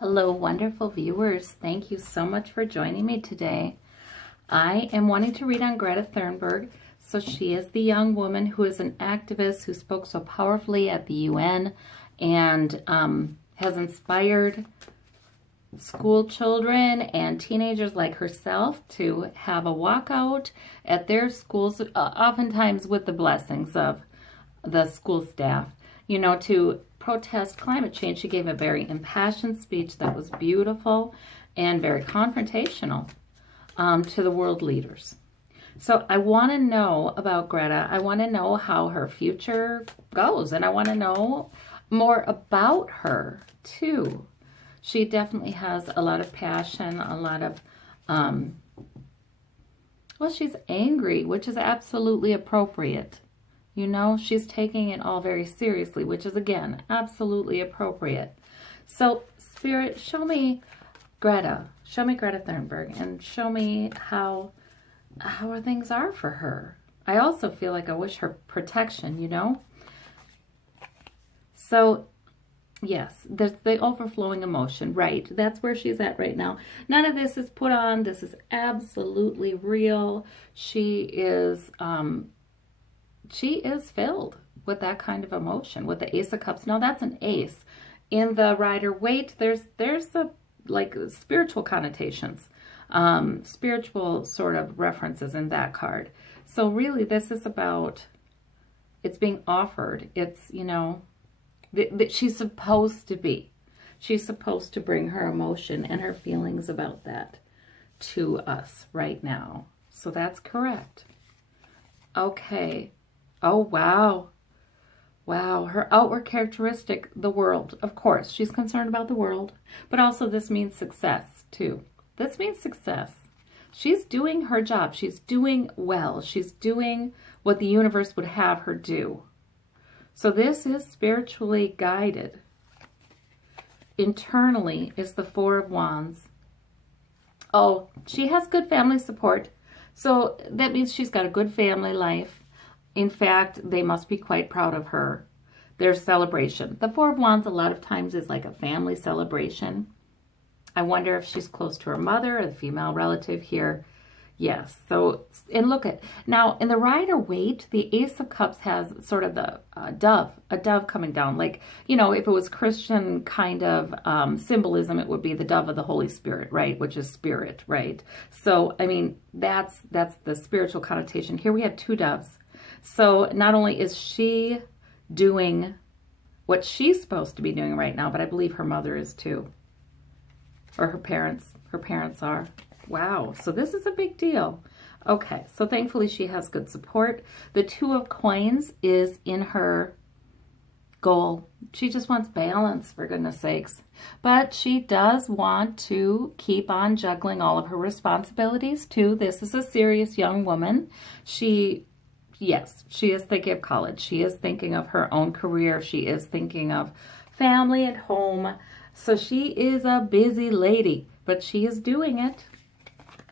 Hello, wonderful viewers. Thank you so much for joining me today. I am wanting to read on Greta Thunberg. So she is the young woman who is an activist who spoke so powerfully at the UN and has inspired school children and teenagers like herself to have a walkout at their schools, oftentimes with the blessings of the school staff, to protest climate change. She gave a very impassioned speech that was beautiful and very confrontational to the world leaders. So I want to know about Greta. I want to know how her future goes, and I want to know more about her too. She definitely has a lot of passion, a lot of, she's angry, which is absolutely appropriate. She's taking it all very seriously, which is, again, absolutely appropriate. So, Spirit, show me Greta. Show me Greta Thunberg and show me how things are for her. I also feel like I wish her protection, So, yes, there's the overflowing emotion, right? That's where she's at right now. None of this is put on. This is absolutely real. She is filled with that kind of emotion, with the Ace of Cups. Now, that's an ace. In the Rider-Waite, there's the, spiritual connotations, spiritual sort of references in that card. So really, this is about, it's being offered. It's, that she's supposed to be. She's supposed to bring her emotion and her feelings about that to us right now. So that's correct. Okay. Oh, wow. Wow. Her outward characteristic, the world. Of course, she's concerned about the world. But also this means success, too. This means success. She's doing her job. She's doing well. She's doing what the universe would have her do. So this is spiritually guided. Internally is the Four of Wands. Oh, she has good family support. So that means she's got a good family life. In fact, they must be quite proud of her. Their celebration. The Four of Wands a lot of times is like a family celebration. I wonder if she's close to her mother, a female relative here. Yes. So, and look at, now in the Rider-Waite, the Ace of Cups has sort of the a dove coming down. Like, if it was Christian kind of symbolism, it would be the dove of the Holy Spirit, right? Which is spirit, right? So, I mean, that's the spiritual connotation. Here we have two doves. So not only is she doing what she's supposed to be doing right now, but I believe her mother is too. Or her parents are. Wow, so this is a big deal. Okay, so thankfully she has good support. The Two of Coins is in her goal. She just wants balance, for goodness sakes. But she does want to keep on juggling all of her responsibilities too. This is a serious young woman. Yes, she is thinking of college. She is thinking of her own career. She is thinking of family and home. So she is a busy lady, but she is doing it.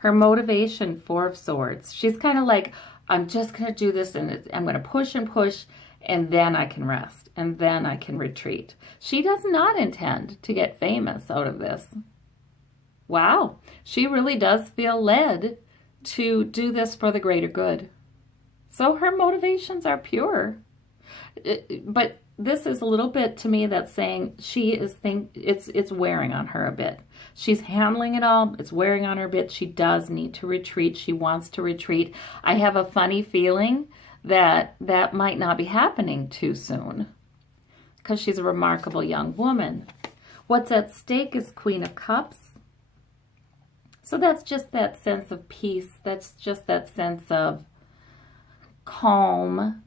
Her motivation, Four of Swords. She's kind of like, I'm just going to do this and I'm going to push and push and then I can rest and then I can retreat. She does not intend to get famous out of this. Wow. She really does feel led to do this for the greater good. So her motivations are pure. But this is a little bit to me that's saying it's wearing on her a bit. She's handling it all. It's wearing on her a bit. She does need to retreat. She wants to retreat. I have a funny feeling that that might not be happening too soon because she's a remarkable young woman. What's at stake is Queen of Cups. So that's just that sense of peace. That's just that sense of calm,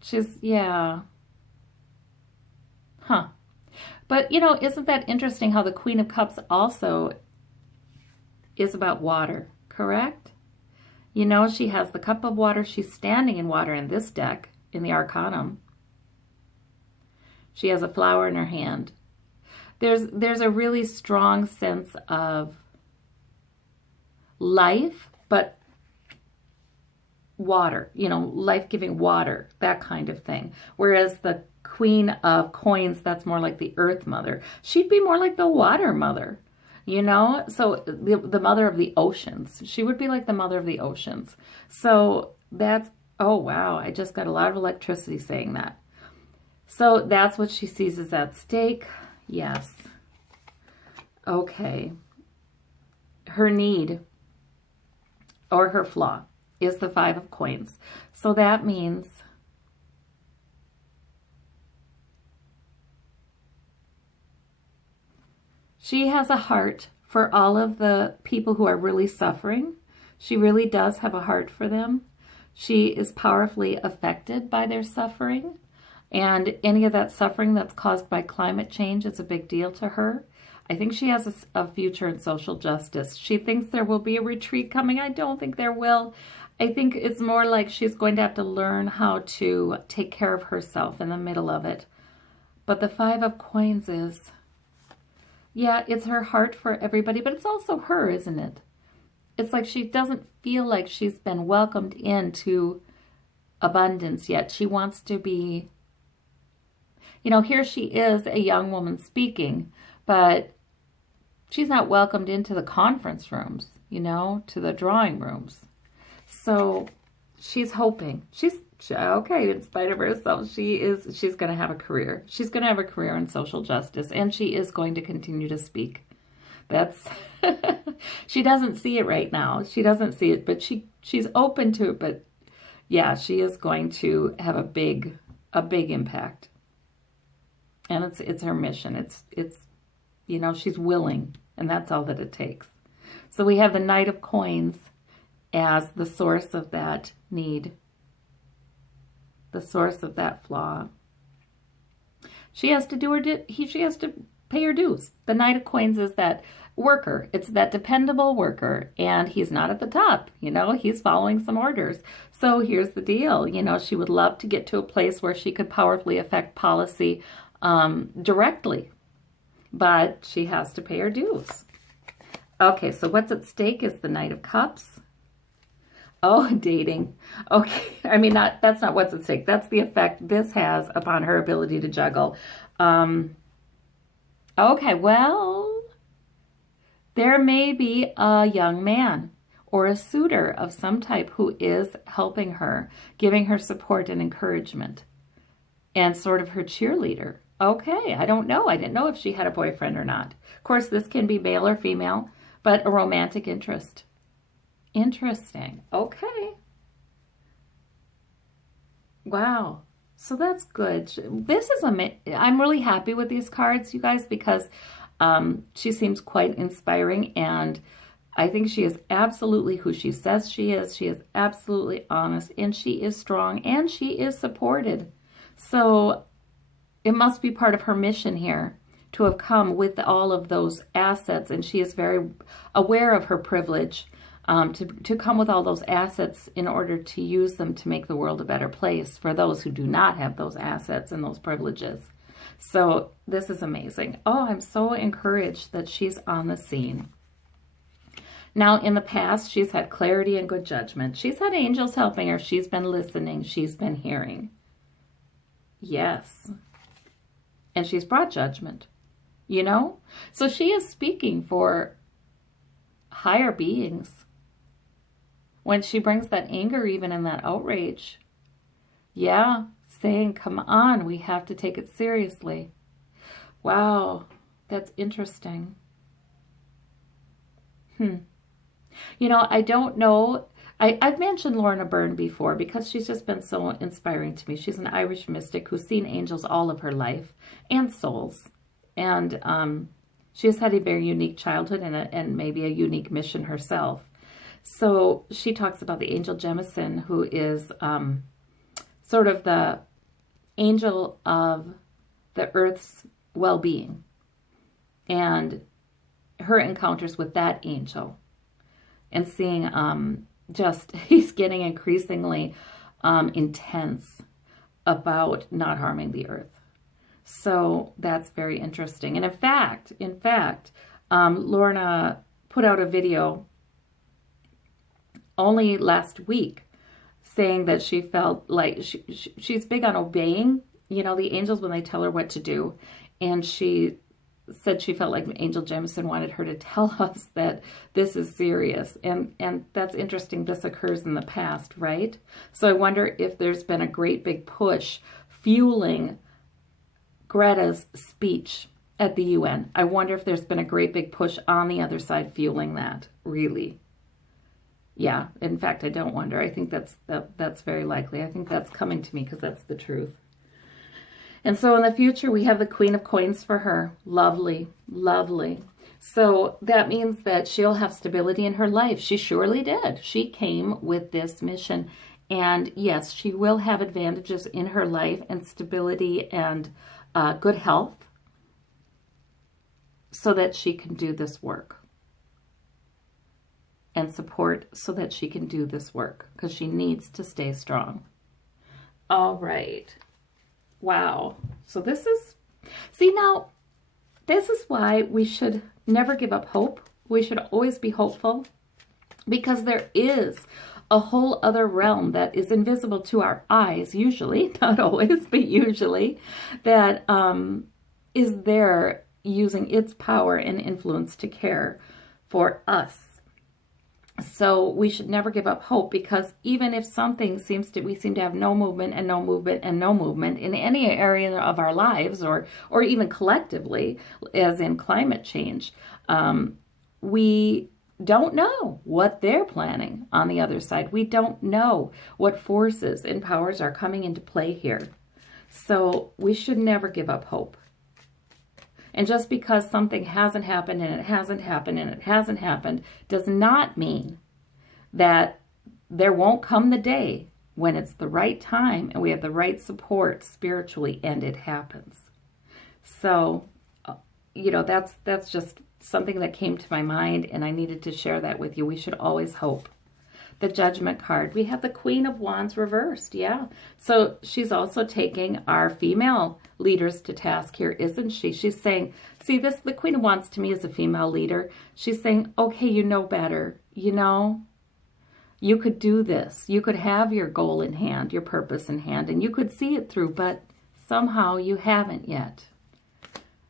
just, yeah. Huh. But, isn't that interesting how the Queen of Cups also is about water, correct? She has the cup of water. She's standing in water in this deck, in the Arcanum. She has a flower in her hand. There's a really strong sense of life, but water, life-giving water, that kind of thing. Whereas the Queen of Coins, that's more like the Earth Mother. She'd be more like the Water Mother, you know? So the Mother of the Oceans. She would be like the Mother of the Oceans. So that's, oh wow, I just got a lot of electricity saying that. So that's what she sees is at stake. Yes. Okay. Her need or her flaw is the Five of Coins. So that means she has a heart for all of the people who are really suffering. She really does have a heart for them. She is powerfully affected by their suffering. And any of that suffering that's caused by climate change is a big deal to her. I think she has a future in social justice. She thinks there will be a retreat coming. I don't think there will. I think it's more like she's going to have to learn how to take care of herself in the middle of it. But the Five of Coins is, yeah, it's her heart for everybody, but it's also her, isn't it? It's like she doesn't feel like she's been welcomed into abundance yet. She wants to be, you know, here she is, a young woman speaking, but she's not welcomed into the conference rooms, you know, to the drawing rooms. So she's hoping. She's okay, in spite of herself, she's going to have a career. She's going to have a career in social justice, and she is going to continue to speak. That's, she doesn't see it right now. She doesn't see it, but she's open to it. But yeah, she is going to have a big impact. And it's her mission. It's, you know, she's willing, and that's all that it takes. So we have the Knight of Coins as the source of that need, the source of that flaw. She has to she has to pay her dues. The Knight of Coins is that worker. It's that dependable worker, and he's not at the top, you know, he's following some orders. So here's the deal, you know, she would love to get to a place where she could powerfully affect policy directly, but she has to pay her dues. Okay, so what's at stake is the Knight of Cups. Oh, dating. Okay, I mean, that's not what's at stake. That's the effect this has upon her ability to juggle. Okay, well, there may be a young man or a suitor of some type who is helping her, giving her support and encouragement, and sort of her cheerleader. Okay, I don't know. I didn't know if she had a boyfriend or not. Of course, this can be male or female, but a romantic interest. Interesting. Okay. Wow. So that's good. This is I'm really happy with these cards, you guys, because she seems quite inspiring, and I think she is absolutely who she says she is. She is absolutely honest, and she is strong, and she is supported. So it must be part of her mission here to have come with all of those assets, and she is very aware of her privilege. To come with all those assets in order to use them to make the world a better place for those who do not have those assets and those privileges. So this is amazing. Oh, I'm so encouraged that she's on the scene. Now, in the past, she's had clarity and good judgment. She's had angels helping her. She's been listening. She's been hearing. Yes. And she's brought judgment, you know? So she is speaking for higher beings. When she brings that anger even and that outrage, yeah, saying, come on, we have to take it seriously. Wow, that's interesting. You know, I don't know. I've mentioned Lorna Byrne before because she's just been so inspiring to me. She's an Irish mystic who's seen angels all of her life and souls. And she has had a very unique childhood and maybe a unique mission herself. So she talks about the angel Jemison, who is sort of the angel of the earth's well-being, and her encounters with that angel, and seeing just he's getting increasingly intense about not harming the earth. So that's very interesting. And in fact, Lorna put out a video only last week saying that she felt like she's big on obeying you know, the angels, when they tell her what to do, and she said she felt like Angel Jameson wanted her to tell us that this is serious. And that's interesting. This occurs in the past, right? So I wonder if there's been a great big push fueling Greta's speech at the UN. I wonder if there's been a great big push on the other side fueling that, really. Yeah, in fact, I don't wonder. I think that's very likely. I think that's coming to me because that's the truth. And so in the future, we have the Queen of Coins for her. Lovely, lovely. So that means that she'll have stability in her life. She surely did. She came with this mission. And yes, she will have advantages in her life and stability and good health so that she can do this work. And support so that she can do this work because she needs to stay strong. All right. Wow. So this is, see now, this is why we should never give up hope. We should always be hopeful because there is a whole other realm that is invisible to our eyes, usually, not always, but usually, that is there using its power and influence to care for us. So we should never give up hope because even if something we seem to have no movement and no movement and no movement in any area of our lives or even collectively, as in climate change, we don't know what they're planning on the other side. We don't know what forces and powers are coming into play here. So we should never give up hope. And just because something hasn't happened and it hasn't happened and it hasn't happened does not mean that there won't come the day when it's the right time and we have the right support spiritually and it happens. So, you know, that's just something that came to my mind and I needed to share that with you. We should always hope. The Judgment card. We have the Queen of Wands reversed, yeah. So she's also taking our female leaders to task here, isn't she? She's saying, see, the Queen of Wands to me is a female leader. She's saying, okay, you know better. You know, you could do this. You could have your goal in hand, your purpose in hand, and you could see it through, but somehow you haven't yet.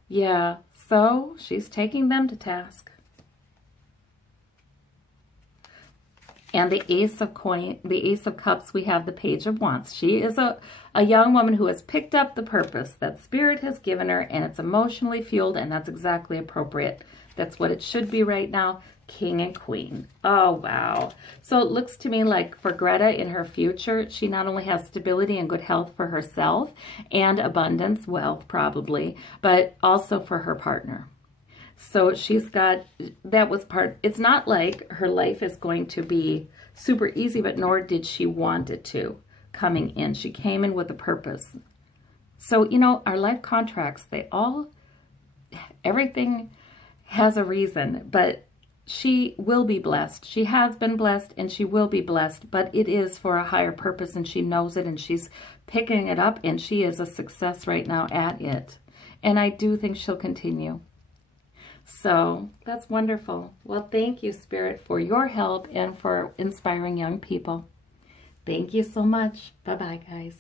Yeah, so she's taking them to task. And the Ace of Cups, we have the Page of Wands. She is a young woman who has picked up the purpose that Spirit has given her, and it's emotionally fueled, and that's exactly appropriate. That's what it should be right now, King and Queen. Oh, wow. So it looks to me like for Greta in her future, she not only has stability and good health for herself and abundance, wealth probably, but also for her partner. So she's got, that was part, it's not like her life is going to be super easy, but nor did she want it to coming in. She came in with a purpose. So, you know, our life contracts, everything has a reason, but she will be blessed. She has been blessed and she will be blessed, but it is for a higher purpose and she knows it and she's picking it up and she is a success right now at it. And I do think she'll continue. So that's wonderful. Well, thank you, Spirit, for your help and for inspiring young people. Thank you so much. Bye-bye, guys.